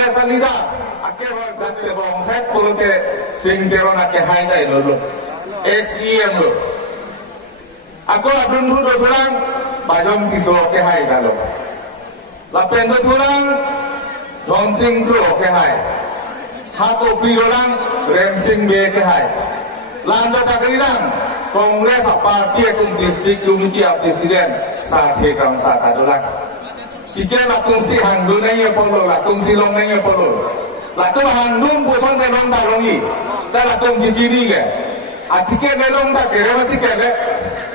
Kongres alida akhirnya dapat bongkar puluh singkiran akhir hai dah dulu SEM dulu aku adun dulu orang bajong kisah akhir hai dah dulu lapen dulu orang donsing dulu akhir hai hako pri orang rensing be akhir hai lanjut takliran Kongres parti akum distrik committee of president saathe kam saat adulang Tiga latung si handun nanya polo, latung si long nanya polo. Latung handun pusong nelong dalongi, dah latung cicini ke. Atike nelong dah kere mati kere.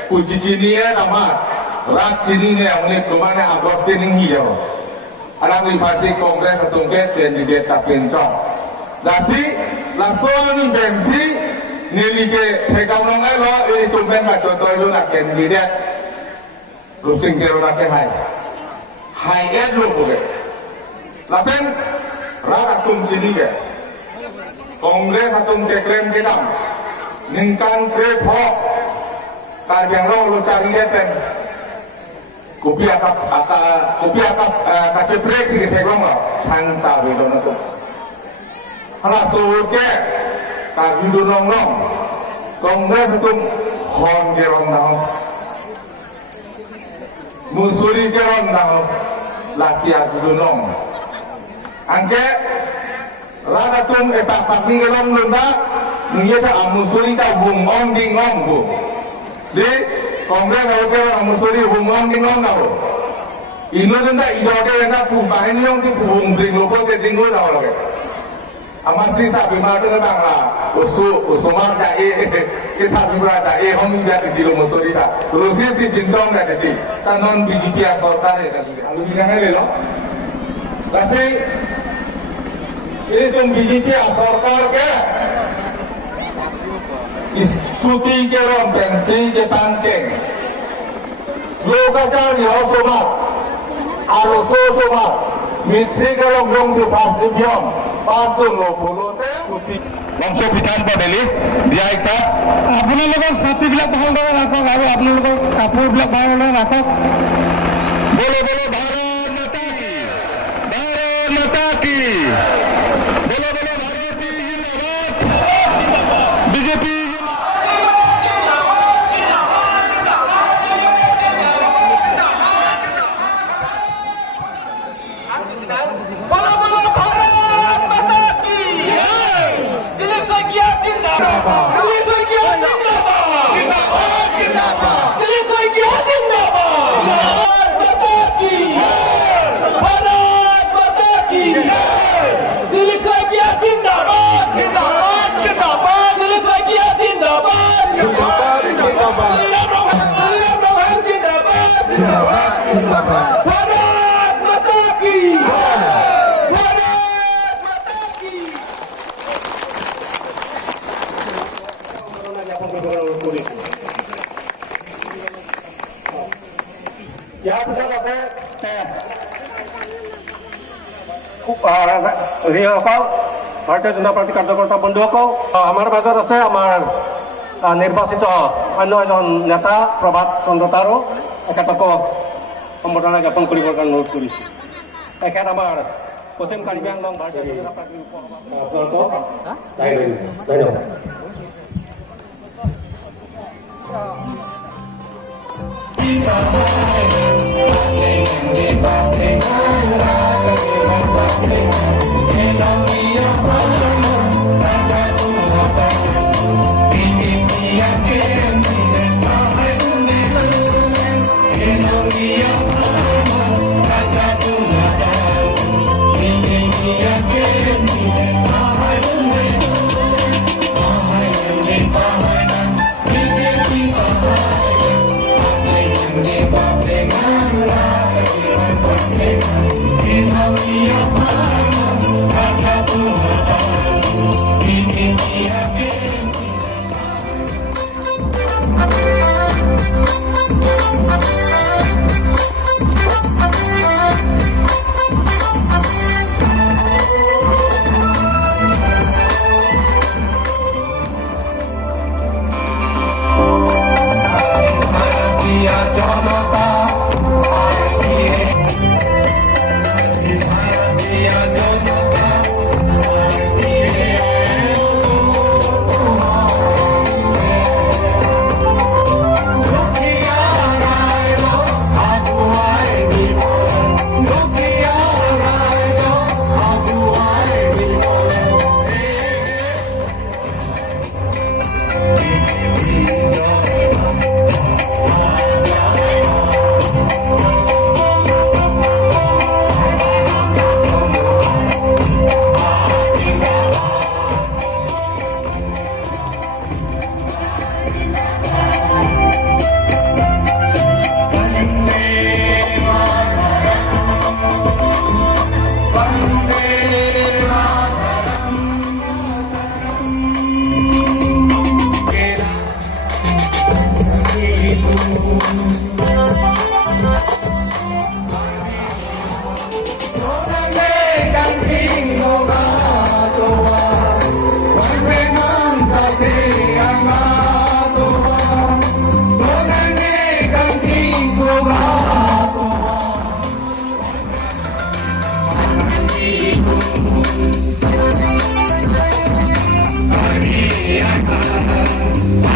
Cicini nama, rat cini ni amune kumana Agustin ini jauh. Alam lipasi Kongres atung ke candidate tapincong. Dasi lasoan ni bensi nili ke hekau nongai lo ini tumpen macam tu itu nak candidate. Rusing kero nak ke hai. Hai lo boleh, lapen rara tum sini ke, Kongres atum keklaim kedam, ningkan Therepo, tarbiang lo cari deten, kopi akap kaceprek sih kita bilang lo, hantar bidon itu, halas suruh ke, tarbidon long, Kongres atum hon kerong dong, musuri kerong dong. Lasia gunung, angke rada tum epak ni gelong lunda, ni ada amusuri ta bungong dingong bu, di Kongres kalau kita amusuri bungong dingong apa, ino lunda idode lunda bukan ini yang si bung ding lupa ke dinggo dah orang ke, amasi sabi madu ke bangla, usumar dae kita bimra dae homi dia di amusuri ta, rusia si bintang dah jadi. Tanon BJP asalkan ya tadi. Alu bilang ni loh. Kasi ini tuh BJP asalkan ke? Istuti ke rom pensi ke pancing. Loka cari osomat, aluso osomat. Mitri ke rom dong si pas dibiom, pas tuh lo polote. Wangso pitan padeli dia ikat. আপোনালোকৰ ছাতি বিলাক ভালদৰে ৰাখক আৰু আপোনালোকৰ কাপোৰ বিলাক ভালদৰে ৰাখক বলো বলো ভাৰত মাতা কি বলো বলো ভাৰতী জিন্দাবাদ বিজেপি বলো বলো ভাৰত মাতা কি দিলীপ শইকীয়া জিন্দাবাদ ইয়াৰ পিছত আছে হেৰিসকল ভাৰতীয় জনতা পাৰ্টী কাৰ্যকৰ্তা বন্ধুসকল আমাৰ মাজত আছে আমাৰ নিৰ্বাচিত অন্য এজন নেতা প্ৰভাত চন্দ্ৰ তাৰো এখেতকো সম্বৰ্ধনা জ্ঞাপন কৰিবৰ কাৰণে অনুৰোধ কৰিছোঁ এখেত আমাৰ পশ্চিম কাৰ্বি আংলং ভাৰতীয় জনতা পাৰ্টীৰ ধন্যবাদ Arni, aklam,